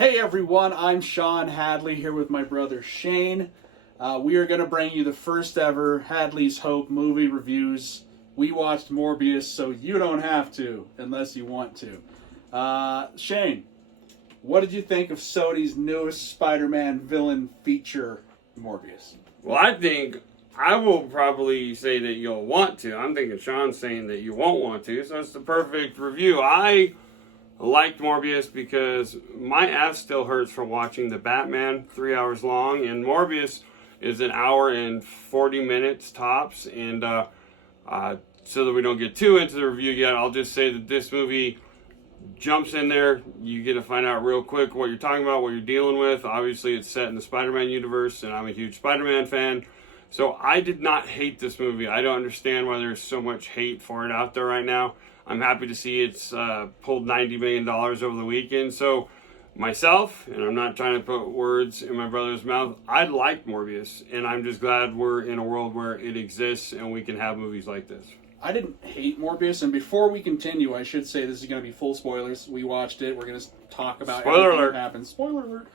Hey everyone, I'm Shaun Hadley here with my brother Shane. We are going to bring you the first ever Hadley's Hope movie reviews. We watched Morbius, so you don't have to, unless you want to. Shane, what did you think of Sony's newest Spider-Man villain feature, Morbius? Well, I will probably say that you'll want to. I'm thinking Sean's saying that you won't want to, so it's the perfect review. I liked Morbius because my ass still hurts from watching the Batman 3 hours long, and Morbius is an hour and 40 minutes tops. And so that we don't get too into the review yet, I'll just say that this movie jumps in there. You get to find out real quick what you're talking about, what you're dealing with. Obviously, it's set in the Spider-Man universe, and I'm a huge Spider-Man fan. So I did not hate this movie. I don't understand why there's so much hate for it out there right now. I'm happy to see it's pulled $90 million over the weekend. So myself, and I'm not trying to put words in my brother's mouth, I like Morbius, and I'm just glad we're in a world where it exists and we can have movies like this. I didn't hate Morbius, and before we continue, I should say this is going to be full spoilers. We watched it. We're going to talk about Spoiler everything alert. that happened. Spoiler alert.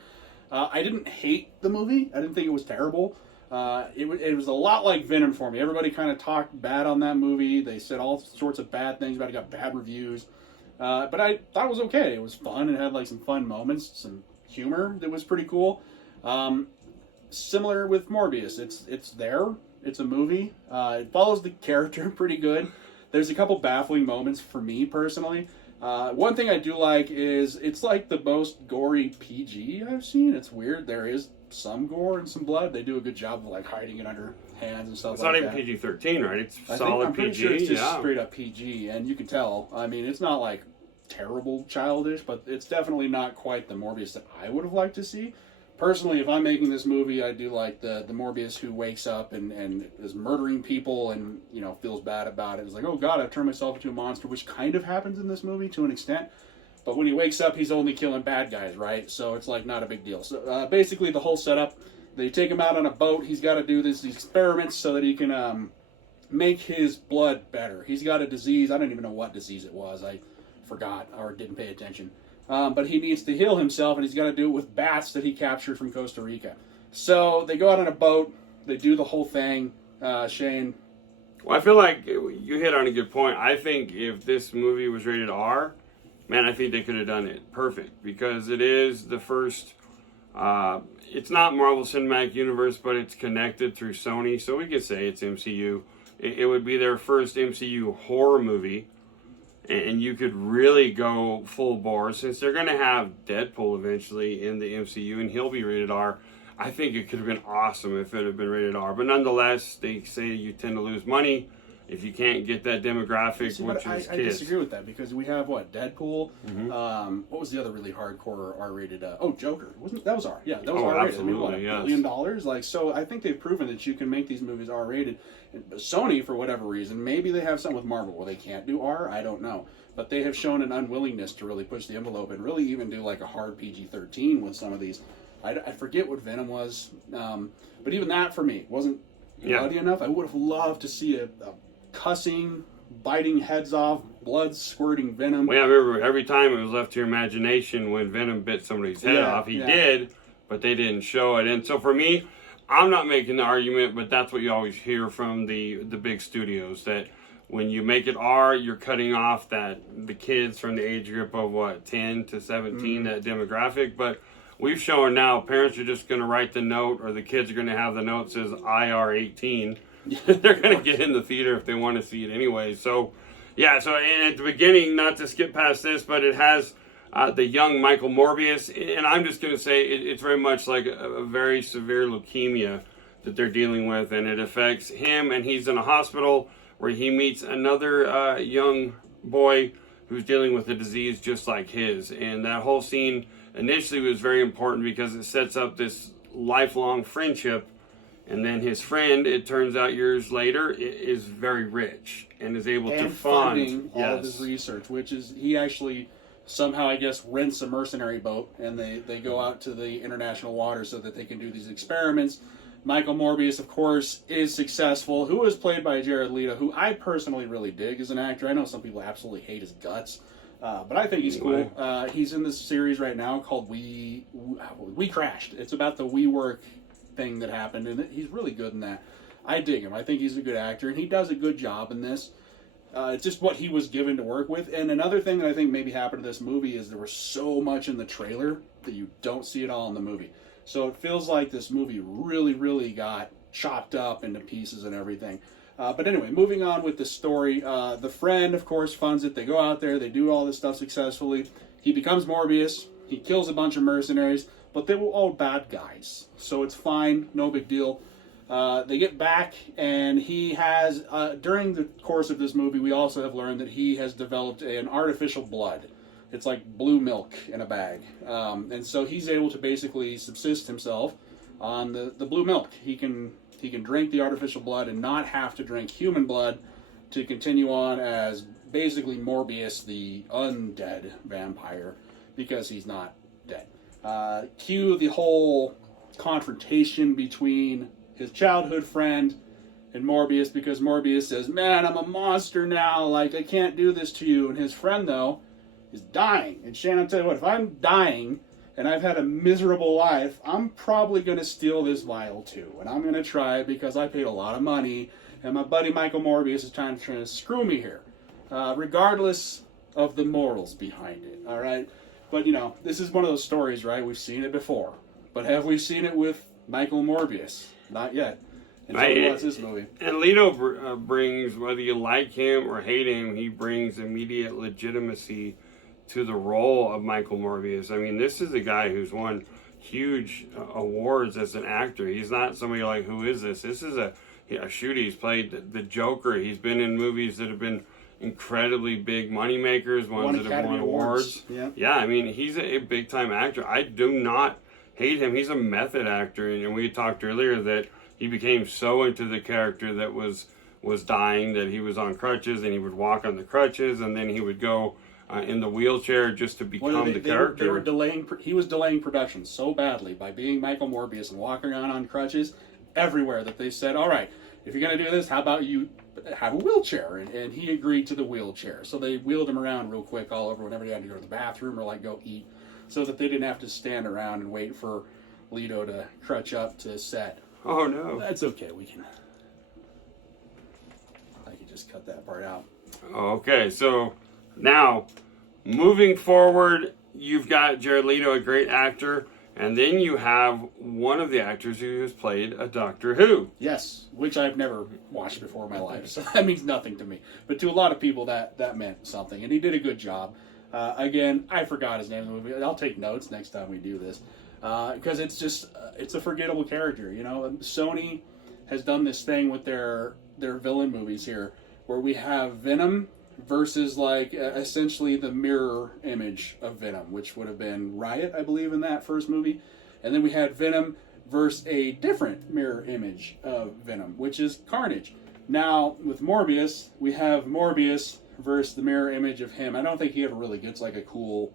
I didn't hate the movie. I didn't think it was terrible. It was a lot like Venom for me. Everybody kind of talked bad on that movie. They said all sorts of bad things about it. Got bad reviews. But I thought it was okay. It was fun. It had like some fun moments, some humor that was pretty cool. Similar with Morbius. It's there. It's a movie. It follows the character pretty good. There's a couple baffling moments for me personally. One thing I do like is it's like the most gory PG I've seen. It's weird. There is some gore and some blood. They do a good job of like hiding it under hands and stuff It's like that. not even PG-13, right? It's I'm solid pretty PG. sure it's just Yeah. straight up PG, and you can tell. I mean, it's not like terrible childish, but it's definitely not quite the Morbius that I would have liked to see. Personally, if I'm making this movie, I do like the Morbius who wakes up and is murdering people and, you know, feels bad about it. It's like, oh god, I've turned myself into a monster, which kind of happens in this movie to an extent. But when he wakes up, he's only killing bad guys, right? So it's like not a big deal. So basically the whole setup, they take him out on a boat. He's got to do these experiments so that he can make his blood better. He's got a disease. I don't even know what disease it was. I forgot or didn't pay attention. But he needs to heal himself, and he's got to do it with bats that he captured from Costa Rica. So they go out on a boat. They do the whole thing. Shane? Well, I feel like you hit on a good point. I think if this movie was rated R, man, I think they could have done it perfect. Because it is the first... it's not Marvel Cinematic Universe, but it's connected through Sony. So we could say it's MCU. It would be their first MCU horror movie. And you could really go full bore, since they're going to have Deadpool eventually in the MCU, and he'll be rated R. I think it could have been awesome if it had been rated R. But nonetheless, they say you tend to lose money if you can't get that demographic, See, which is I kids. disagree with that, because we have, Deadpool? What was the other really hardcore R-rated? Joker. That was R. Yeah, that was R-rated. Absolutely, I mean, yes. $1 billion? Like, so I think they've proven that you can make these movies R-rated. Sony, for whatever reason, maybe they have something with Marvel where they can't do R, I don't know. But they have shown an unwillingness to really push the envelope and really even do like a hard PG-13 with some of these. I forget what Venom was, but even that for me wasn't bloody enough. I would have loved to see a cussing, biting heads off, blood squirting Venom. Well, yeah, I remember every time it was left to your imagination when Venom bit somebody's head off. He did, but they didn't show it. And so for me, I'm not making the argument, but that's what you always hear from the big studios, that when you make it R, you're cutting off the kids from the age group of 10 to 17, that demographic. But we've shown now parents are just going to write the note, or the kids are going to have the note that says IR 18. They're going to get in the theater if they want to see it anyway. So, yeah, and at the beginning, not to skip past this, but it has the young Michael Morbius. And I'm just going to say it's very much like a very severe leukemia that they're dealing with. And it affects him, and he's in a hospital where he meets another young boy who's dealing with a disease just like his. And that whole scene initially was very important because it sets up this lifelong friendship. And then his friend, it turns out years later, is very rich and is able to fund all of his research, which is, he actually somehow, I guess, rents a mercenary boat, and they go out to the international waters so that they can do these experiments. Michael Morbius, of course, is successful, who is played by Jared Leto, who I personally really dig as an actor. I know some people absolutely hate his guts. But I think he's cool. He's in this series right now called We Crashed. It's about the WeWork thing that happened, and he's really good in that. I dig him. I think he's a good actor, and he does a good job in this. It's just what he was given to work with. And another thing that I think maybe happened to this movie is there was so much in the trailer that you don't see it all in the movie. So it feels like this movie really, really got chopped up into pieces and everything. But anyway, moving on with the story. The friend, of course, funds it. They go out there. They do all this stuff successfully. He becomes Morbius. He kills a bunch of mercenaries. But they were all bad guys. So it's fine. No big deal. They get back, and he has, during the course of this movie, we also have learned that he has developed an artificial blood. It's like blue milk in a bag. And so he's able to basically subsist himself on the blue milk. He can drink the artificial blood and not have to drink human blood to continue on as basically Morbius, the undead vampire, because he's not dead. Cue the whole confrontation between his childhood friend and Morbius, because Morbius says, "Man, I'm a monster now, like I can't do this to you." And his friend, though, is dying. And Shane, I'll tell you what, if I'm dying and I've had a miserable life, I'm probably going to steal this vial too. And I'm going to try it because I paid a lot of money, and my buddy Michael Morbius is trying to screw me here, regardless of the morals behind it, all right? But, this is one of those stories, right? We've seen it before. But have we seen it with Michael Morbius? Not yet. Until we watch this movie. And Leto brings, whether you like him or hate him, he brings immediate legitimacy to the role of Michael Morbius. I mean, this is a guy who's won huge awards as an actor. He's not somebody like, who is this? This is a shoot. He's played the Joker. He's been in movies that have been incredibly big moneymakers, ones that have won awards. Yeah, I mean, he's a big-time actor. I do not hate him. He's a method actor, and we talked earlier that he became so into the character that was dying that he was on crutches, and he would walk on the crutches, and then he would go in the wheelchair just to become the character. He was delaying production so badly by being Michael Morbius and walking around on crutches everywhere that they said, "All right, if you're going to do this, how about you have a wheelchair?" And he agreed to the wheelchair. So they wheeled him around real quick all over whenever he had to go to the bathroom or go eat, so that they didn't have to stand around and wait for Leto to crutch up to set. Oh, no. That's okay. I can just cut that part out. Okay, so now, moving forward, you've got Jared Leto, a great actor, and then you have one of the actors who has played a Doctor Who. Yes, which I've never watched before in my life, so that means nothing to me. But to a lot of people, that meant something, and he did a good job. Again, I forgot his name in the movie. I'll take notes next time we do this. Because it's just, it's a forgettable character, Sony has done this thing with their villain movies here, where we have Venom versus, essentially the mirror image of Venom, which would have been Riot, I believe, in that first movie. And then we had Venom versus a different mirror image of Venom, which is Carnage. Now, with Morbius, we have Morbius versus the mirror image of him. I don't think he ever really gets, a cool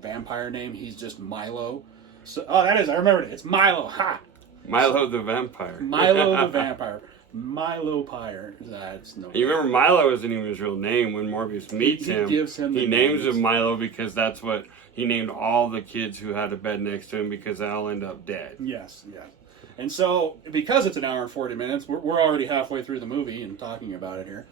vampire name. He's just Milo. So, I remembered it. It's Milo. Ha! Milo the vampire. Milo the vampire. Milo Pyre. That's no. You remember Milo isn't even his real name when Morbius meets him. He names him Milo because that's what he named all the kids who had a bed next to him, because they all end up dead. Yes. And so, because it's an hour and 40 minutes, we're already halfway through the movie and talking about it here.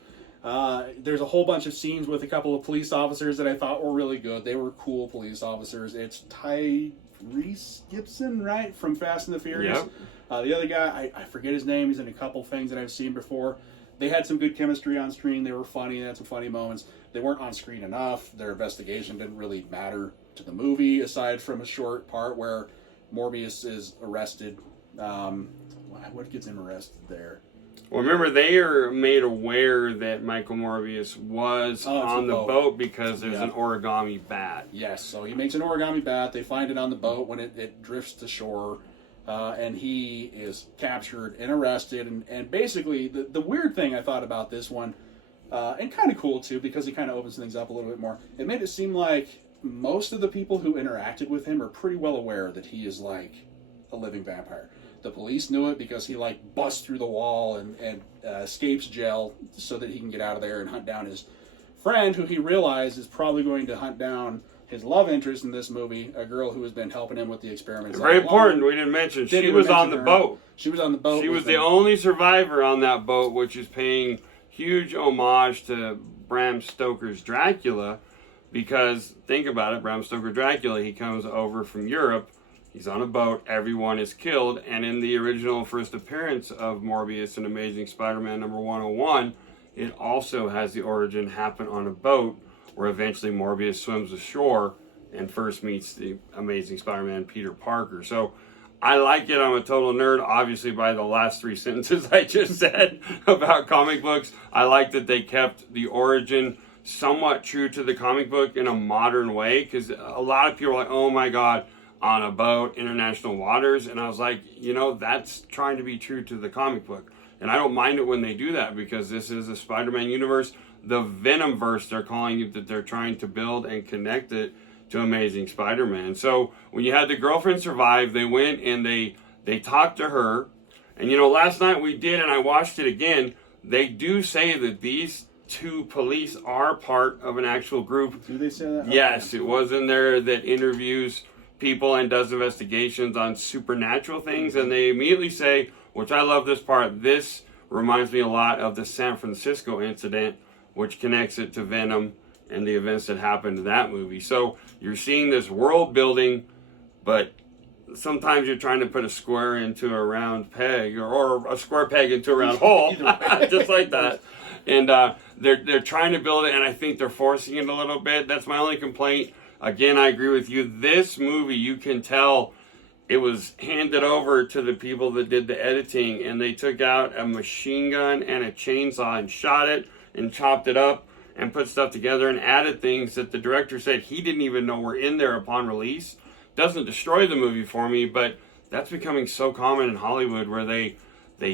There's a whole bunch of scenes with a couple of police officers that I thought were really good. They were cool police officers. It's Tyrese Gibson, right, from Fast and the Furious. Yep. The other guy, I forget his name. He's in a couple things that I've seen before. They had some good chemistry on screen. They were funny. They had some funny moments. They weren't on screen enough. Their investigation didn't really matter to the movie, aside from a short part where Morbius is arrested. What gets him arrested there? Well, remember, they are made aware that Michael Morbius was on the boat because there's an origami bat. Yes, so he makes an origami bat. They find it on the boat when it drifts to shore, and he is captured and arrested. And basically, the weird thing I thought about this one, and kind of cool too, because he kind of opens things up a little bit more, it made it seem like most of the people who interacted with him are pretty well aware that he is like a living vampire. The police knew it because he busts through the wall and escapes jail so that he can get out of there and hunt down his friend who he realized is probably going to hunt down his love interest in this movie, a girl who has been helping him with the experiments. Very important, we didn't mention. She was on the boat. She was on the boat. She was the only survivor on that boat, which is paying huge homage to Bram Stoker's Dracula, because think about it, Bram Stoker Dracula, he comes over from Europe, he's on a boat, everyone is killed, and in the original first appearance of Morbius in Amazing Spider-Man number 101, it also has the origin happen on a boat, where eventually Morbius swims ashore and first meets the Amazing Spider-Man Peter Parker. So I like it. I'm a total nerd, obviously, by the last 3 sentences I just said about comic books. I like that they kept the origin somewhat true to the comic book in a modern way, because a lot of people are like, oh my God, on a boat, international waters. And I was like, you know, that's trying to be true to the comic book. And I don't mind it when they do that, because this is a Spider-Man universe. The Venom verse, they're calling it, that they're trying to build and connect it to Amazing Spider-Man. So when you had the girlfriend survive, they went and they talked to her. And you know, last night we did, and I watched it again, they do say that these 2 police are part of an actual group. Do they say that? Yes, it was in there that interviews people and does investigations on supernatural things, and they immediately say, which I love this part, this reminds me a lot of the San Francisco incident, which connects it to Venom and the events that happened in that movie. So you're seeing this world building, but sometimes you're trying to put a square into a round peg, or a square peg into a round hole, just like that. And they're trying to build it, and I think they're forcing it a little bit. That's my only complaint. Again, I agree with you. This movie, you can tell it was handed over to the people that did the editing, and they took out a machine gun and a chainsaw and shot it and chopped it up and put stuff together and added things that the director said he didn't even know were in there upon release. Doesn't destroy the movie for me, but that's becoming so common in Hollywood, where they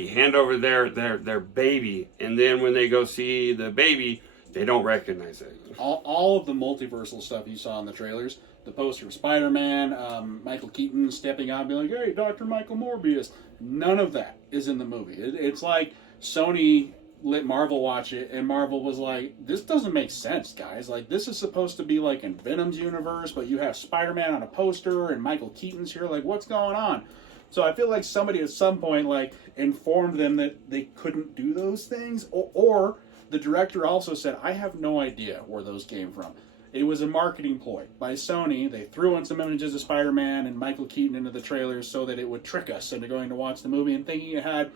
hand over their baby, and then when they go see the baby, they don't recognize it. All of the multiversal stuff you saw in the trailers, the poster of Spider-Man, Michael Keaton stepping out and being like, hey, Dr. Michael Morbius, none of that is in the movie. It's like Sony let Marvel watch it, and Marvel was like, this doesn't make sense, guys. Like, this is supposed to be like in Venom's universe, but you have Spider-Man on a poster and Michael Keaton's here. Like, what's going on? So I feel like somebody at some point, like, informed them that they couldn't do those things, or the director also said, I have no idea where those came from. It was a marketing ploy by Sony. They threw in some images of Spider-Man and Michael Keaton into the trailers so that it would trick us into going to watch the movie and thinking it had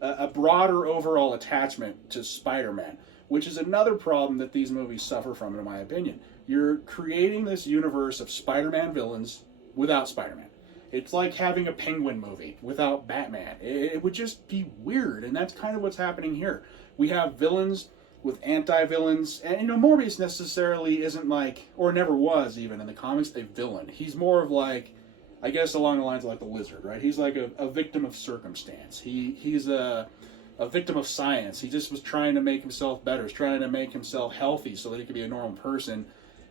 a broader overall attachment to Spider-Man, which is another problem that these movies suffer from, in my opinion. You're creating this universe of Spider-Man villains without Spider-Man. It's like having a Penguin movie without Batman. It would just be weird, and that's kind of what's happening here. We have villains with anti-villains, and, you know, Morbius necessarily isn't like, or never was even in the comics, a villain. He's more of like, I guess along the lines of like the Lizard, right? He's like a victim of circumstance. He's a victim of science. He just was trying to make himself better. He's trying to make himself healthy so that he could be a normal person,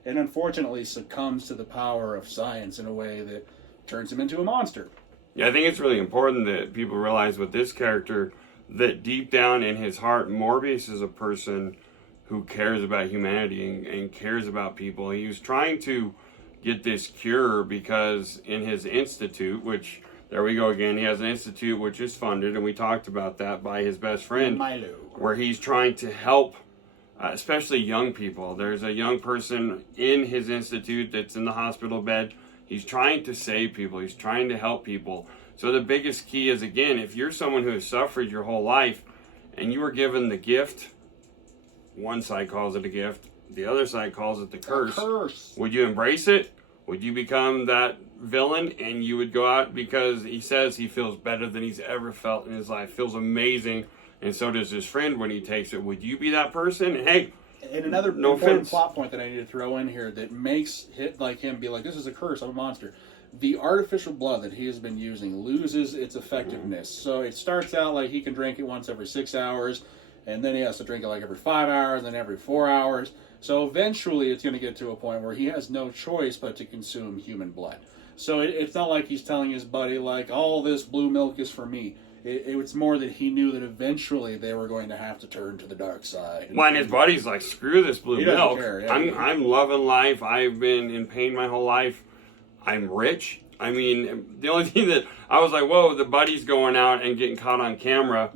and unfortunately succumbs to the power of science in a way that turns him into a monster. Yeah, I think it's really important that people realize with this character that deep down in his heart, Morbius is a person who cares about humanity and cares about people. He was trying to get this cure because in his institute, which, there we go again, he has an institute which is funded, and we talked about that, by his best friend, Milo, where he's trying to help especially young people. There's a young person in his institute that's in the hospital bed. He's trying to save people. He's trying to help people. So the biggest key is, again, if you're someone who has suffered your whole life and you were given the gift, one side calls it a gift, the other side calls it the curse. Would you embrace it? Would you become that villain and you would go out because he says he feels better than he's ever felt in his life, feels amazing, and so does his friend when he takes it. Would you be that person? And hey, and another important plot point that I need to throw in here that makes hit like him be like, this is a curse, I'm a monster. The artificial blood that he has been using loses its effectiveness. So it starts out like he can drink it once every 6 hours, and then he has to drink it like every 5 hours, and every 4 hours. So eventually it's going to get to a point where he has no choice but to consume human blood. So it's not like he's telling his buddy, like, all this blue milk is for me. It was more that he knew that eventually they were going to have to turn to the dark side. Well, and his buddy's like, screw this blue milk. Care, yeah. I'm loving life. I've been in pain my whole life. I'm rich. I mean, the only thing that I was like, whoa, the buddy's going out and getting caught on camera,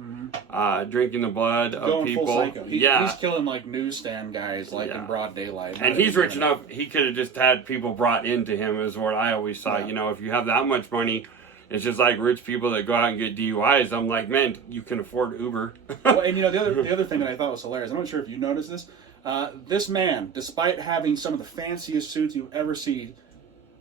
drinking the blood of people. Full psycho. He's killing like newsstand guys in broad daylight. And he's rich enough, he could have just had people brought into him, is what I always thought. You know, if you have that much money, it's just like rich people that go out and get DUIs. I'm like, man, you can afford Uber. Well, and you know, the other thing that I thought was hilarious, I'm not sure if you noticed this, this man, despite having some of the fanciest suits you've ever seen,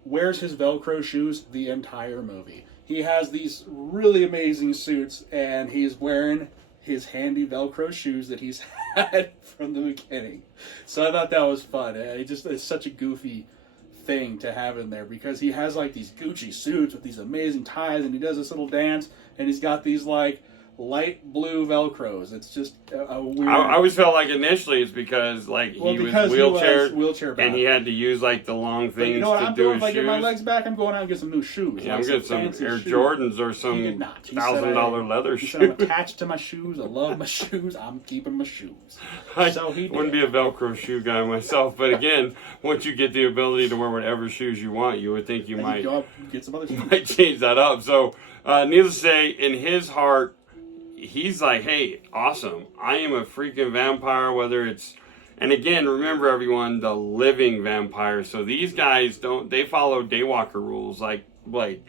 wears his Velcro shoes the entire movie. He has these really amazing suits, and he's wearing his handy Velcro shoes that he's had from the beginning. So I thought that was fun. It's such a goofy thing to have in there, because he has like these Gucci suits with these amazing ties, and he does this little dance, and he's got these like light blue Velcros. It's just a weird... I always felt like initially it's because like he was wheelchair bound, and he had to use like the long things you know what to I'm do doing? his If I shoes. get my legs back, I'm going out and get some new shoes. Yeah, I'm getting some Air Jordans or some $1,000 leather shoes. I'm attached to my shoes. I love my shoes. I'm keeping my shoes. So he wouldn't be a Velcro shoe guy myself, but again, once you get the ability to wear whatever shoes you want, you would think you might get some other shoes. Might change that up. So, needless to say, in his heart, he's like, hey, awesome. I am a freaking vampire, whether it's... And again, remember everyone, the living vampire. So these guys they follow daywalker rules like Blade.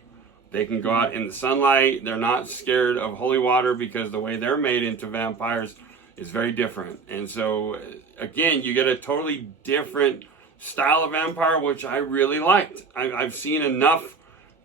They can go out in the sunlight. They're not scared of holy water because the way they're made into vampires is very different. And so, again, you get a totally different style of vampire, which I really liked. I've seen enough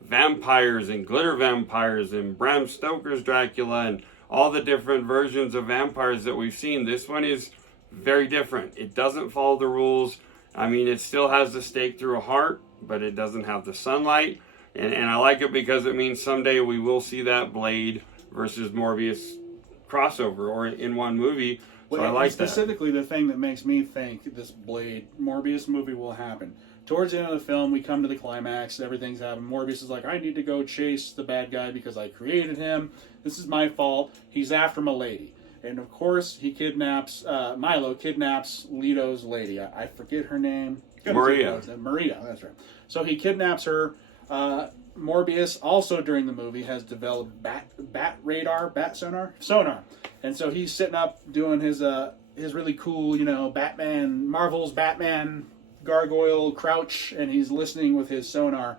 vampires and glitter vampires and Bram Stoker's Dracula and all the different versions of vampires that we've seen. This one is very different. It doesn't follow the rules. I mean, it still has the stake through a heart, but it doesn't have the sunlight. And I like it because it means someday we will see that Blade versus Morbius crossover or in one movie. So I like that. Specifically, the thing that makes me think this Blade Morbius movie will happen. Towards the end of the film, we come to the climax. Everything's happened. Morbius is like, I need to go chase the bad guy because I created him. This is my fault. He's after my lady. And of course, he kidnaps, Milo kidnaps Leto's lady. I forget her name. Maria. Maria, that's right. So he kidnaps her. Morbius, also during the movie, has developed bat radar, bat sonar. And so he's sitting up doing his really cool, Marvel's Batman gargoyle crouch, and he's listening with his sonar,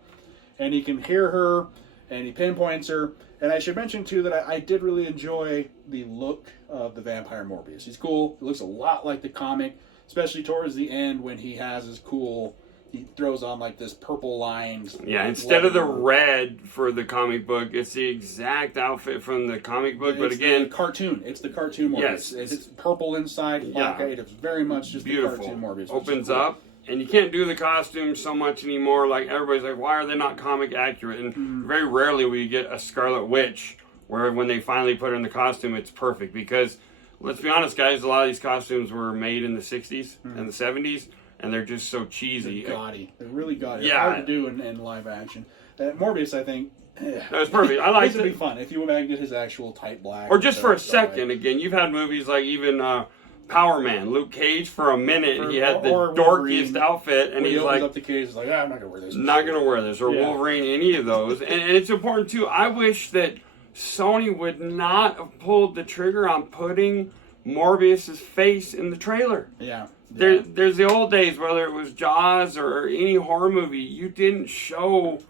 and he can hear her, and he pinpoints her. And I should mention too that I did really enjoy the look of the vampire Morbius. He's cool. He looks a lot like the comic, especially towards the end when he has his cool. He throws on like this purple lined. Yeah, instead of the red for the comic book, it's the exact outfit from the comic book. But again, the cartoon. It's the cartoon Morbius. Yes, it's purple inside. Yeah, it's very much just beautiful. The cartoon Morbius. Opens up. And you can't do the costumes so much anymore. Like, everybody's like, why are they not comic accurate? And very rarely will you get a Scarlet Witch where when they finally put her in the costume, it's perfect. Because, let's be honest, guys, a lot of these costumes were made in the 60s and the 70s, and they're just so cheesy. They're gaudy. They're really gaudy. Yeah. They're hard to do in live action. Morbius, I think... That was perfect. I liked it. It would be fun if you went back and get his actual tight black. Or just for a second. Again, you've had movies like even... Power Man, Luke Cage, for a minute, he had the dorkiest outfit, and he's like, up the cage, like, I'm not gonna wear this. Not gonna wear this, or Wolverine, any of those. and it's important too. I wish that Sony would not have pulled the trigger on putting Morbius's face in the trailer. Yeah. There's the old days, whether it was Jaws or any horror movie, you didn't show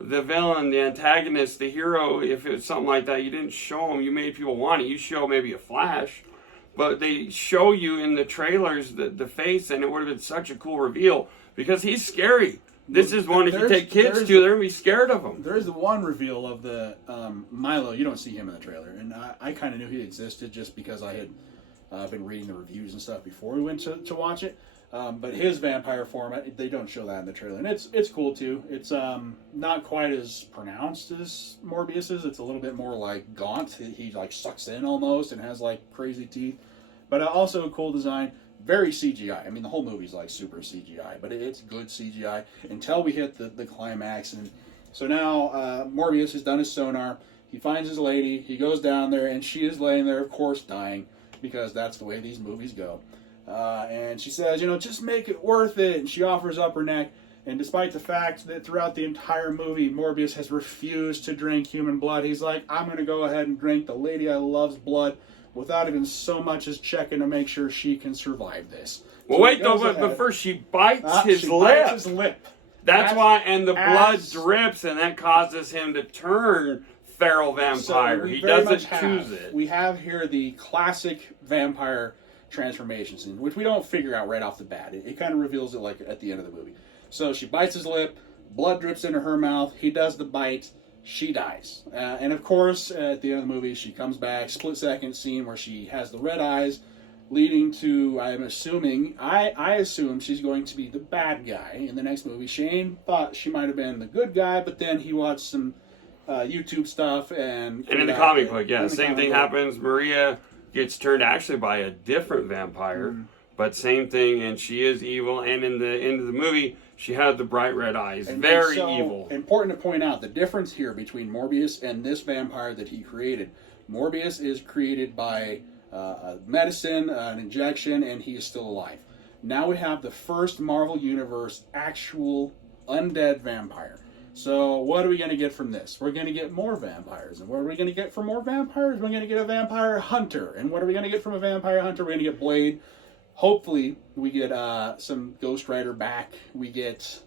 the villain, the antagonist, the hero. If it's something like that, you didn't show them. You made people want it. You show maybe a flash. But they show you in the trailers the face, and it would have been such a cool reveal because he's scary. This is one, if you take kids to, they're going to be scared of him. There is the one reveal of the Milo. You don't see him in the trailer. And I kind of knew he existed just because I had been reading the reviews and stuff before we went to watch it. But his vampire form, they don't show that in the trailer. And it's cool, too. It's not quite as pronounced as Morbius's. It's a little bit more, like, gaunt. He like, sucks in almost and has, like, crazy teeth. But also a cool design. Very CGI. I mean, the whole movie's, like, super CGI. But it's good CGI until we hit the climax. And so now Morbius has done his sonar. He finds his lady. He goes down there, and she is laying there, of course, dying, because that's the way these movies go. And she says, just make it worth it. And she offers up her neck. And despite the fact that throughout the entire movie, Morbius has refused to drink human blood, he's like, I'm going to go ahead and drink the lady I love's blood without even so much as checking to make sure she can survive this. Well, So wait, though, but first she bites his lip. Bites his lip. That's why, and the blood drips, and that causes him to turn feral vampire. He doesn't choose it. We have here the classic vampire transformation scene, which we don't figure out right off the bat. It kind of reveals it like at the end of the movie. So she bites his lip, blood drips into her mouth, he does the bite, she dies. And of course, at the end of the movie, she comes back, split-second scene where she has the red eyes, leading to, I'm assuming, I assume she's going to be the bad guy in the next movie. Shane thought she might have been the good guy, but then he watched some YouTube stuff and in the comic book, yeah, same thing happens. Maria gets turned actually by a different vampire, but same thing, and she is evil. And in the end of the movie, she had the bright red eyes, very evil. Important to point out the difference here between Morbius and this vampire that he created. Morbius is created by a medicine, an injection, and he is still alive. Now we have the first Marvel Universe actual undead vampire. So what are we going to get from this? We're going to get more vampires. And what are we going to get from more vampires? We're going to get a vampire hunter. And what are we going to get from a vampire hunter? We're going to get Blade. Hopefully we get some Ghost Rider back. We get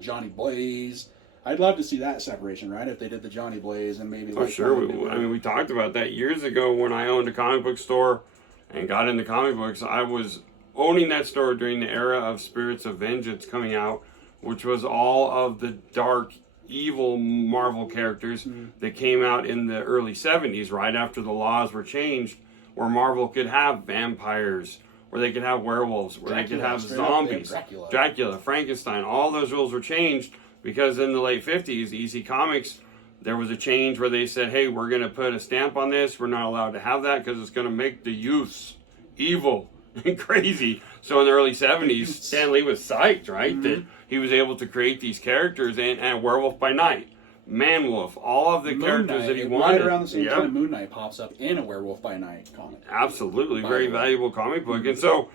Johnny Blaze. I'd love to see that separation, right? If they did the Johnny Blaze and maybe... Oh, sure. We talked about that years ago when I owned a comic book store and got into comic books. I was owning that store during the era of Spirits of Vengeance coming out, which was all of the dark, evil Marvel characters that came out in the early 70s, right after the laws were changed, where Marvel could have vampires, where they could have werewolves, where they could have zombies, Dracula, Frankenstein. All those rules were changed because in the late 50s, EC Comics, there was a change where they said, hey, we're going to put a stamp on this. We're not allowed to have that because it's going to make the youths evil and crazy. So in the early 70s, Stan Lee was psyched, right? That he was able to create these characters, and Werewolf by Night, Man-Wolf, all of the characters that he wanted. Right around the same time, Moon Knight pops up in a Werewolf by Night comic. Absolutely, very valuable comic book. And so,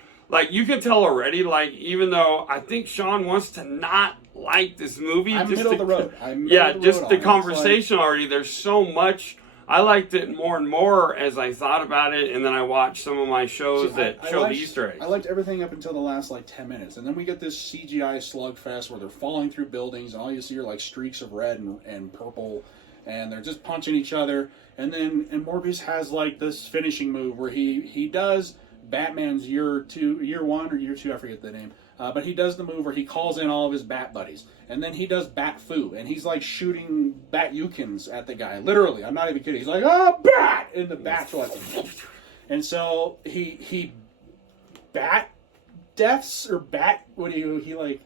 you can tell already, even though I think Sean wants to not like this movie. I'm middle of the road. Just the conversation already. There's so much. I liked it more and more as I thought about it, and then I watched some of my shows that showed the Easter eggs. I liked everything up until the last 10 minutes, and then we get this CGI slugfest where they're falling through buildings, and all you see are streaks of red and purple, and they're just punching each other. And then Morbius has this finishing move where he does Batman's year 1 or year 2, I forget the name. But he does the move where he calls in all of his bat buddies. And then he does bat foo. And he's shooting bat yukins at the guy. Literally. I'm not even kidding. He's like, oh, bat! And the bats are and so he bat deaths or bat, he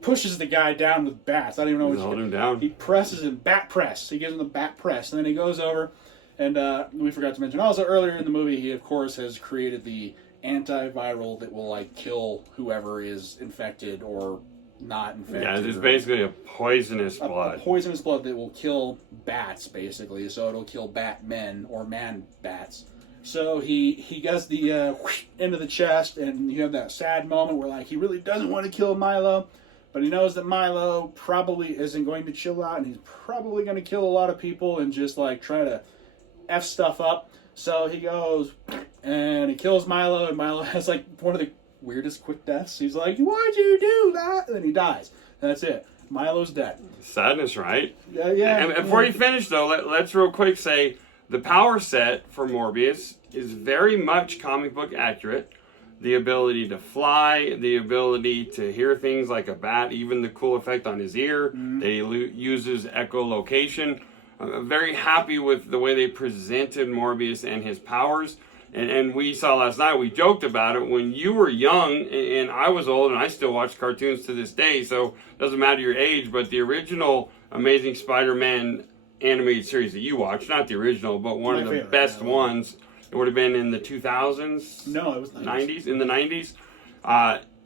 pushes the guy down with bats. I don't even know what hold him down. He presses him, bat press. He gives him the bat press. And then he goes over. And we forgot to mention also earlier in the movie, he of course has created the antiviral that will kill whoever is infected or not infected. Yeah, it's basically a poisonous blood. A poisonous blood that will kill bats, basically. So it'll kill Batmen or man bats. So he does the into the chest, and you have that sad moment where he really doesn't want to kill Milo, but he knows that Milo probably isn't going to chill out, and he's probably going to kill a lot of people and just try to F stuff up. So he goes and he kills Milo, and Milo has one of the weirdest quick deaths. He's like, why'd you do that? And then he dies. And that's it. Milo's dead. Sadness, right? Yeah. And before you finish, though, let's real quick say the power set for Morbius is very much comic book accurate. The ability to fly, the ability to hear things like a bat, even the cool effect on his ear that he uses echolocation. I'm very happy with the way they presented Morbius and his powers. And we saw last night, we joked about it, when you were young and I was old, and I still watch cartoons to this day, so it doesn't matter your age, but the original Amazing Spider-Man animated series that you watched, not the original, but one of the best ones, it would have been in the 2000s? No, it was 90s. In the 90s.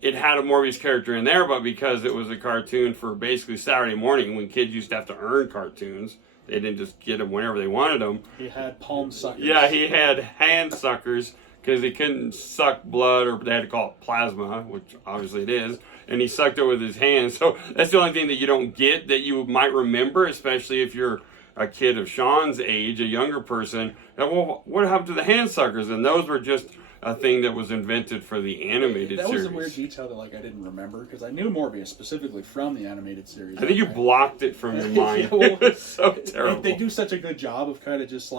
it had a Morbius character in there, but because it was a cartoon for basically Saturday morning when kids used to have to earn cartoons, they didn't just get them whenever they wanted them. He had palm suckers. Yeah, he had hand suckers because he couldn't suck blood, or they had to call it plasma, which obviously it is, and he sucked it with his hands. So that's the only thing that you don't get that you might remember, especially if you're a kid of Sean's age, a younger person. And, well, what happened to the hand suckers? And those were just a thing that was invented for the animated series. That was a weird detail that I didn't remember, because I knew Morbius specifically from the animated series. I think you blocked it from your mind. Yeah, well, it was so terrible. They do such a good job of kind of just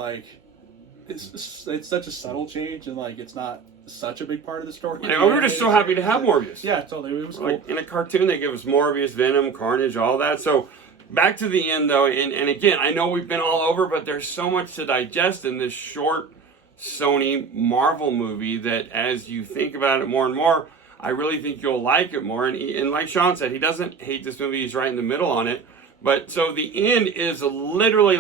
it's such a subtle change, and it's not such a big part of the story. Yeah, we were just so happy to have Morbius. Yeah, totally. It was cool. In a cartoon, they give us Morbius, Venom, Carnage, all that. So back to the end, though, and again, I know we've been all over, but there's so much to digest in this short Sony Marvel movie that as you think about it more and more, I really think you'll like it more. And like Sean said, he doesn't hate this movie. He's right in the middle on it. But so the end is literally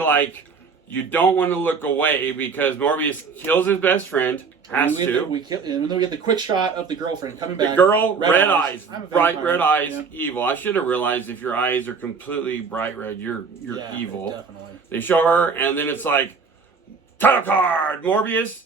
you don't want to look away because Morbius kills his best friend. Has to. And then we get the quick shot of the girlfriend coming back. The girl, red eyes, bright red eyes, yeah. Evil. I should have realized if your eyes are completely bright red, you're evil. Definitely. They show her, and then it's title card, Morbius.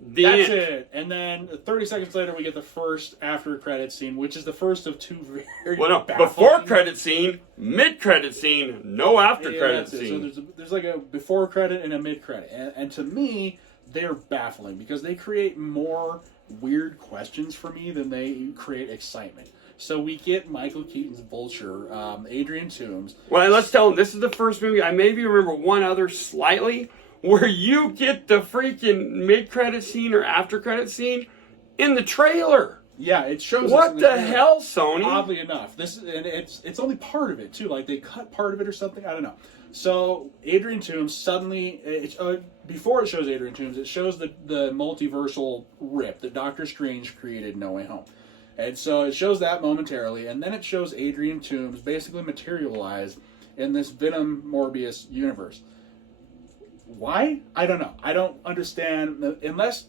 That's it. And then 30 seconds later, we get the first after credit scene, which is the first of two very before credit scene, mid credit scene, no after credit scene. So there's a before credit and a mid credit, and to me, they're baffling because they create more weird questions for me than they create excitement. So we get Michael Keaton's Vulture, Adrian Toomes. Well, let's tell them this is the first movie. I maybe remember one other slightly where you get the freaking mid-credit scene or after-credit scene in the trailer. Yeah, it shows. What the hell, Sony? Oddly enough, it's only part of it too. They cut part of it or something. I don't know. So Adrian Toomes suddenly, before it shows Adrian Toomes, it shows the multiversal rip that Doctor Strange created in No Way Home. And so it shows that momentarily, and then it shows Adrian Toomes basically materialized in this Venom Morbius universe. Why? I don't know. I don't understand, unless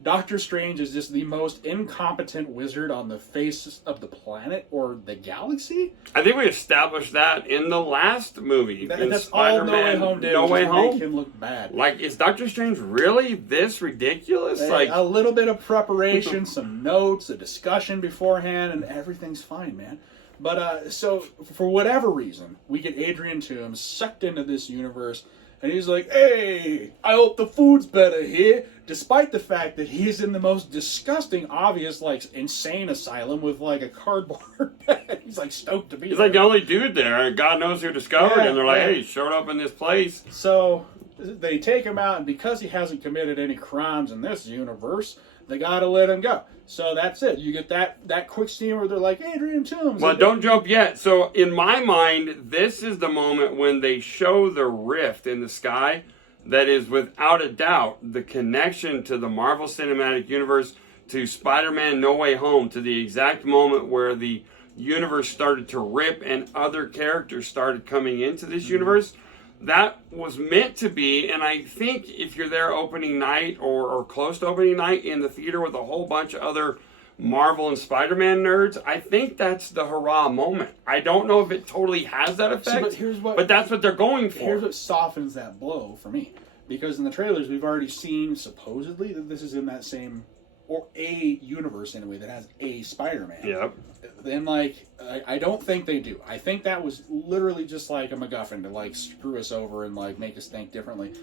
Doctor Strange is just the most incompetent wizard on the face of the planet or the galaxy. I think we established that in the last movie. That's all No Way Home did. No Way Home. Make him look bad. Is Doctor Strange really this ridiculous? A little bit of preparation, some notes, a discussion beforehand, and everything's fine, man. But so for whatever reason, we get Adrian Toomes sucked into this universe. And he's like, hey, I hope the food's better here. Despite the fact that he's in the most disgusting, obvious, insane asylum with, a cardboard bed. He's, stoked to be there. He's the only dude there. And God knows who discovered him. They're hey, he showed up in this place. So they take him out, and because he hasn't committed any crimes in this universe, they got to let him go. So that's it. You get that quick scene where they're like, Adrian Toomes. Well, don't jump yet. So in my mind, this is the moment when they show the rift in the sky that is without a doubt the connection to the Marvel Cinematic Universe, to Spider-Man No Way Home, to the exact moment where the universe started to rip and other characters started coming into this universe. That was meant to be, and I think if you're there opening night or close to opening night in the theater with a whole bunch of other Marvel and Spider-Man nerds, I think that's the hurrah moment. I don't know if it totally has that effect, but that's what they're going for. Here's what softens that blow for me. Because in the trailers, we've already seen, supposedly, that this is in that same, or a universe anyway, that has a Spider-Man. Yep. Then, I don't think they do. I think that was literally just a MacGuffin to, screw us over and, make us think differently.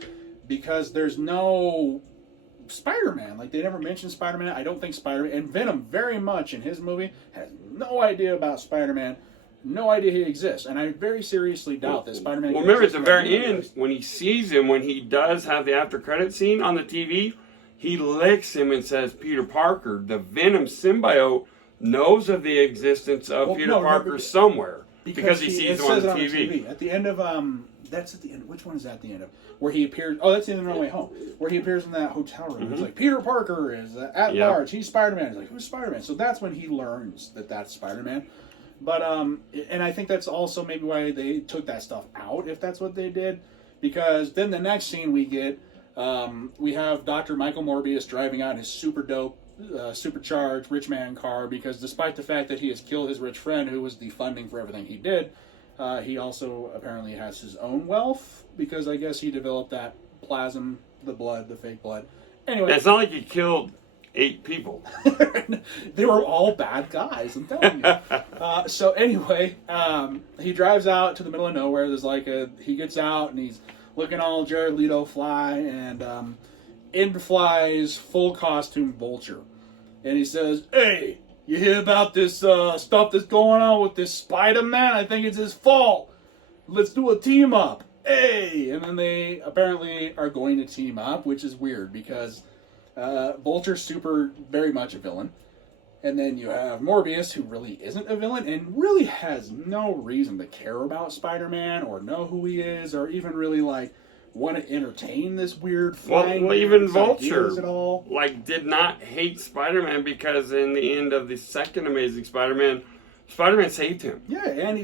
Because there's no Spider-Man. They never mentioned Spider-Man. I don't think Spider-Man, and Venom very much in his movie has no idea about Spider-Man. No idea he exists. And I very seriously doubt that Spider-Man... Well, remember, at the very end, when he sees him, when he does have the after-credit scene on the TV, he licks him and says, Peter Parker, the Venom symbiote, knows of the existence of Peter Parker somewhere because he sees him on the TV. At the end of that's at the end. Which one is that at the end of? Where he appears? Oh, that's in the No Way Home. Where he appears in that hotel room. It's Peter Parker is at large. He's Spider-Man. He's who's Spider-Man? So that's when he learns that that's Spider-Man. But and I think that's also maybe why they took that stuff out, if that's what they did, because then the next scene we get. We have Dr. Michael Morbius driving out his super dope supercharged rich man car, because despite the fact that he has killed his rich friend who was the funding for everything he did, he also apparently has his own wealth, because I guess he developed that plasm, the blood, the fake blood. Anyway, it's not like he killed 8 people. They were all bad guys, I'm telling you. So anyway, he drives out to the middle of nowhere. He gets out and he's looking all Jared Leto fly, and in flies full costume Vulture. And he says, "Hey, you hear about this stuff that's going on with this Spider-Man? I think it's his fault. Let's do a team up. Hey!" And then they apparently are going to team up, which is weird because Vulture's very much a villain. And then you have Morbius, who really isn't a villain and really has no reason to care about Spider-Man or know who he is or even really want to entertain this weird flying. Well, even Vulture at all. did not hate Spider-Man, because in the end of the second Amazing Spider-Man saved him. Yeah, and he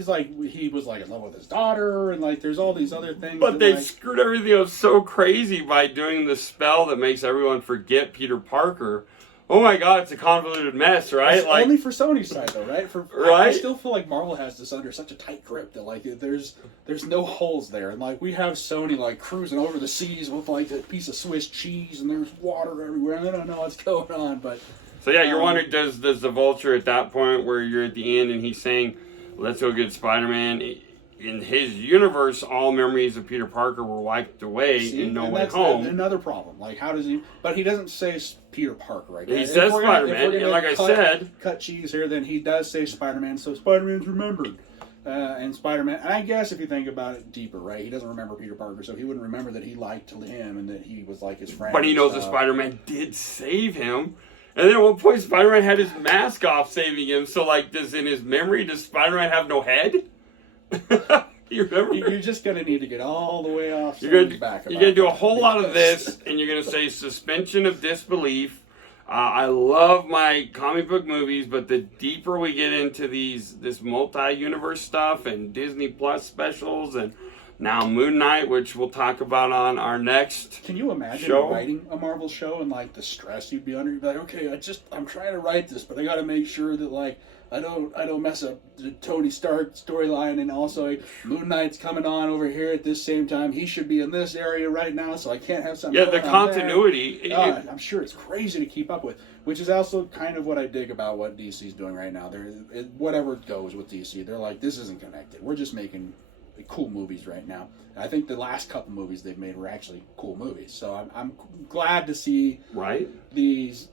was in love with his daughter, and there's all these other things. But they screwed everything up so crazy by doing the spell that makes everyone forget Peter Parker. Oh my God, it's a convoluted mess, right? It's only for Sony's side, though, right? Right? I still feel like Marvel has this under such a tight grip that there's no holes there, and we have Sony cruising over the seas with a piece of Swiss cheese, and there's water everywhere, and they don't know what's going on, but. So yeah, you're wondering, does the Vulture at that point where you're at the end and he's saying, "Let's go get Spider-Man"? In his universe, all memories of Peter Parker were wiped away in No Way Home. That's another problem. How does he? But he doesn't say Peter Parker, right? He says Spider-Man, and like I said, cut cheese here. Then he does say Spider-Man, so Spider-Man's remembered. And Spider-Man, and I guess if you think about it deeper, right? He doesn't remember Peter Parker, so he wouldn't remember that he liked him and that he was his friend. But he knows that Spider-Man did save him. And then at one point, Spider-Man had his mask off saving him. So, in his memory, does Spider-Man have no head? You remember? You're just going to need to get all the way off. You're going to do a whole lot of this, and you're going to say suspension of disbelief. I love my comic book movies, but the deeper we get into this multi-universe stuff and Disney Plus specials, and now Moon Knight, which we'll talk about on our next Can you imagine show? Writing a Marvel show and the stress you'd be under? You'd be okay, I'm trying to write this, but I got to make sure that I don't mess up the Tony Stark storyline, and also Moon Knight's coming on over here at this same time. He should be in this area right now, so I can't have something. Yeah, the continuity. I'm sure it's crazy to keep up with, which is also kind of what I dig about what DC's doing right now. Whatever goes with DC, they're this isn't connected. We're just making cool movies right now. I think the last couple movies they've made were actually cool movies. So I'm glad to see these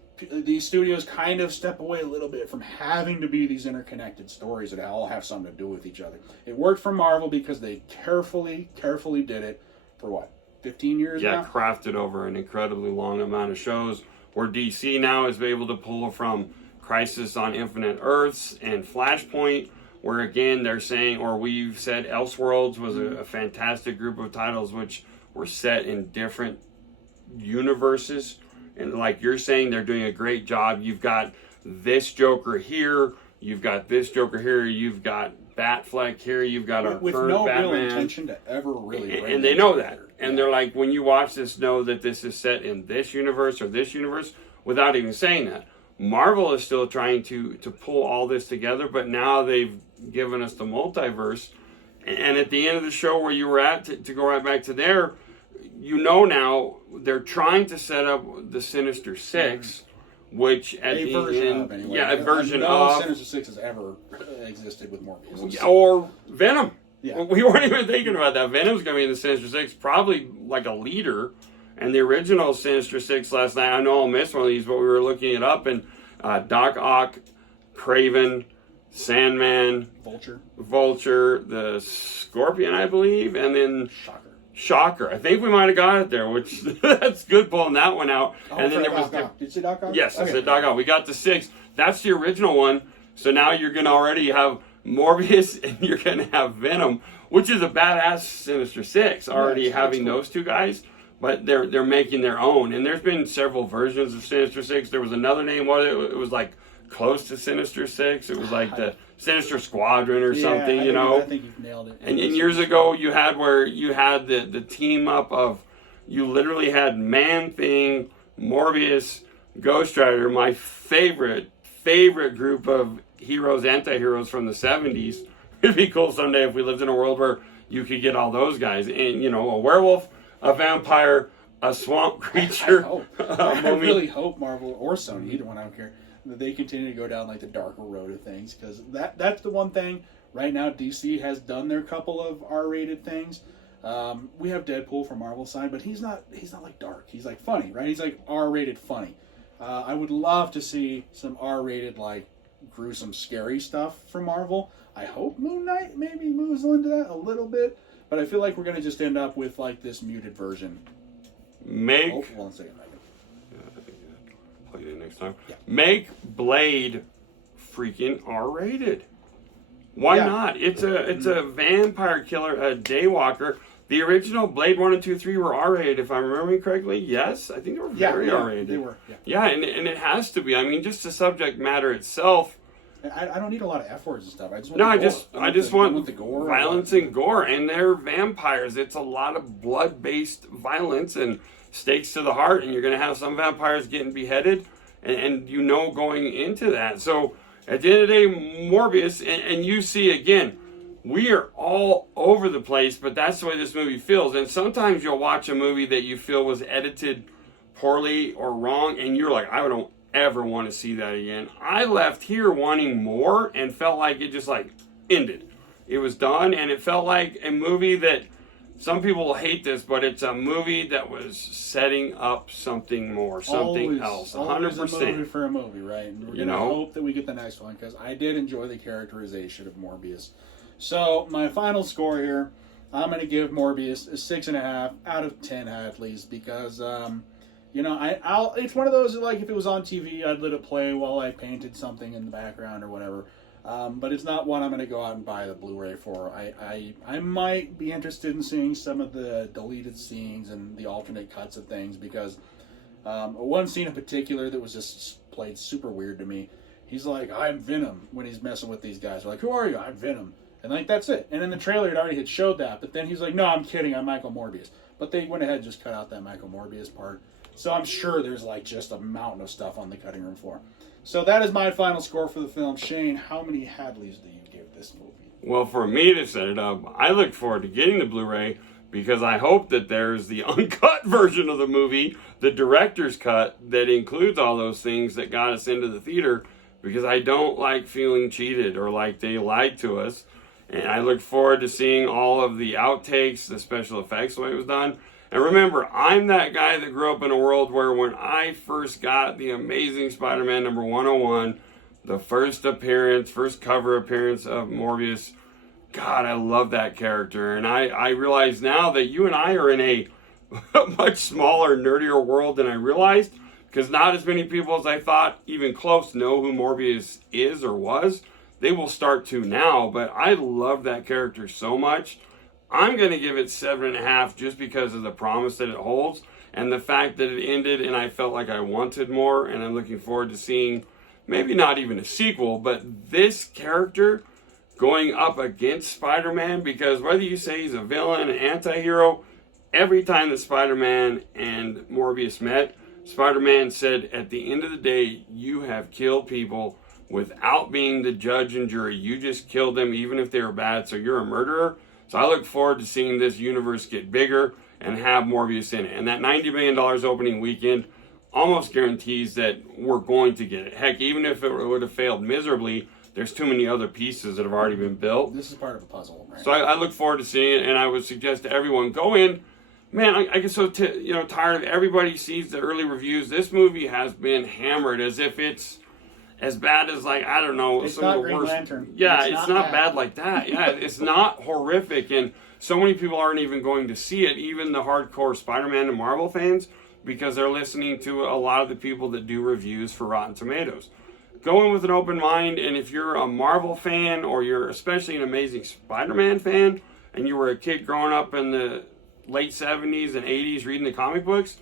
studios kind of step away a little bit from having to be these interconnected stories that all have something to do with each other. It worked for Marvel because they carefully did it for 15 years now? Yeah, crafted over an incredibly long amount of shows, where DC now is able to pull from Crisis on Infinite Earths and Flashpoint, where again they're saying, or we've said Elseworlds was a fantastic group of titles which were set in different universes. And like you're saying, they're doing a great job. You've got this Joker here. You've got this Joker here. You've got Batfleck here. You've got our with current no Batman. real intention to ever really. And they know that. And they're like, when you watch this, know that this is set in this universe or this universe, without even saying that. Marvel is still trying to pull all this together, but now they've given us the multiverse. And at the end of the show where you were at, to go right back to there, now they're trying to set up the Sinister Six, which at a the version end, of anyway. yeah, a version no of Sinister Six has ever existed with Morbius. Or Venom. Yeah. We weren't even thinking about that. Venom's going to be in the Sinister Six, probably like a leader. And the original Sinister Six last night, I know I'll miss one of these, but we were looking it up, and Doc Ock, Craven, Sandman, Vulture, the Scorpion, I believe, and then Shocker. I think we might have got it there, which that's good pulling that one out. And then there was Did you say Doc Ock? Yes, I said Doc Ock. We got the 6. That's the original one. So now you're going to already have Morbius and you're going to have Venom, which is a badass Sinister Six. Already having those two guys, but they're making their own. And there's been several versions of Sinister Six. There was another name. It was like close to Sinister Six. It was like the Sinister Squadron or something, I think you've nailed it. And years ago, you had the team up of, you literally had Man-Thing, Morbius, Ghost Rider, my favorite group of heroes, anti-heroes from the 70s. It'd be cool someday if we lived in a world where you could get all those guys. And, you know, a werewolf, a vampire, a swamp creature. I really hope Marvel or Sony, either one, I don't care, that they continue to go down like the darker road of things, because that's the one thing right now. DC has done their couple of R-rated things. We have Deadpool from Marvel's side, but he's not like dark. He's like funny, right? He's like R-rated funny. I would love to see some R-rated, like gruesome, scary stuff from Marvel. I hope Moon Knight maybe moves into that a little bit, but I feel like we're gonna just end up with like this muted version. One second. Play it next time. Yeah. Make Blade freaking R-rated. Why not? It's a vampire killer, a daywalker. The original Blade 1 and 2, 3 were R-rated, if I'm remembering correctly. Yes, I think they were very R-rated. They were. Yeah, and it has to be. I mean, just the subject matter itself. I don't need a lot of F words and stuff. I just want the gore, violence and gore, and they're vampires. It's a lot of blood-based violence and stakes to the heart, and you're going to have some vampires getting beheaded, and you know going into that. So at the end of the day, Morbius, and you see again, we are all over the place, but that's the way this movie feels. And sometimes you'll watch a movie that you feel was edited poorly or wrong, and you're like, I don't ever want to see that again. I left here wanting more and felt like it just like ended. It was done, and it felt like a movie that some people will hate this, but it's a movie that was setting up something more, something else. 100%. Always a movie for a movie, right? And we're going to hope that we get the next one, because I did enjoy the characterization of Morbius. So, my final score here, I'm going to give Morbius a 6.5 out of 10 Hadleys, because, you know, it's one of those, like, if it was on TV, I'd let it play while I painted something in the background or whatever. But it's not one I'm going to go out and buy the Blu-ray for. I might be interested in seeing some of the deleted scenes and the alternate cuts of things, because one scene in particular that was just played super weird to me. He's like, I'm Venom, when he's messing with these guys. They're like, who are you? I'm Venom. And like, that's it. And in the trailer, it already had showed that. But then he's like, no, I'm kidding. I'm Michael Morbius. But they went ahead and just cut out that Michael Morbius part. So I'm sure there's like just a mountain of stuff on the cutting room floor. So that is my final score for the film. Shane, how many Hadleys do you give this movie? Well, for me to set it up, I look forward to getting the Blu-ray, because I hope that there's the uncut version of the movie, the director's cut, that includes all those things that got us into the theater, because I don't like feeling cheated or like they lied to us. And I look forward to seeing all of the outtakes, the special effects, the way it was done. And remember, I'm that guy that grew up in a world where when I first got the Amazing Spider-Man number 101, the first cover appearance of Morbius, God, I love that character. And I realize now that you and I are in a much smaller, nerdier world than I realized, because not as many people as I thought, even close, know who Morbius is or was. They will start to now, but I love that character so much. I'm going to give it 7.5 just because of the promise that it holds and the fact that it ended and I felt like I wanted more, and I'm looking forward to seeing maybe not even a sequel, but this character going up against Spider-Man, because whether you say he's a villain, an anti-hero, every time that Spider-Man and Morbius met, Spider-Man said, at the end of the day, you have killed people without being the judge and jury. You just killed them even if they were bad, so you're a murderer. So I look forward to seeing this universe get bigger and have Morbius in it. And that $90 million opening weekend almost guarantees that we're going to get it. Heck, even if it would have failed miserably, there's too many other pieces that have already been built. This is part of a puzzle, right? So I look forward to seeing it, and I would suggest to everyone, go in. Man, I get so tired of everybody sees the early reviews. This movie has been hammered as if it's as bad as, like, I don't know, it's some not of the Green worst. Lantern. Yeah, it's not bad like that. Yeah, it's not horrific, and so many people aren't even going to see it, even the hardcore Spider-Man and Marvel fans, because they're listening to a lot of the people that do reviews for Rotten Tomatoes. Go in with an open mind, and if you're a Marvel fan, or you're especially an Amazing Spider-Man fan, and you were a kid growing up in the late 70s and 80s reading the comic books,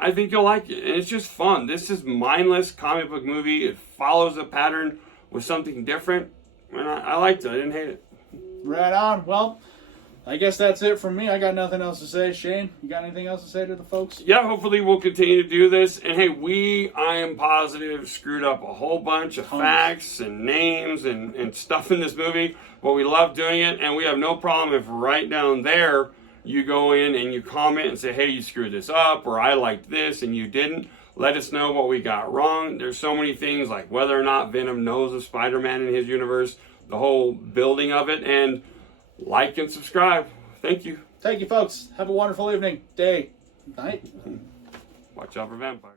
I think you'll like it. And it's just fun. This is mindless comic book movie. It follows a pattern with something different. And I liked it. I didn't hate it. Right on. Well, I guess that's it from me. I got nothing else to say. Shane, you got anything else to say to the folks? Yeah, hopefully we'll continue to do this. And hey, I am positive, screwed up a whole bunch of facts and names and stuff in this movie, but we love doing it, and we have no problem if right down there you go in and you comment and say, hey, you screwed this up, or I liked this and you didn't. Let us know what we got wrong. There's so many things, like whether or not Venom knows of Spider-Man in his universe, the whole building of it, and like and subscribe. Thank you. Thank you, folks. Have a wonderful evening, day, night. Watch out for vampires.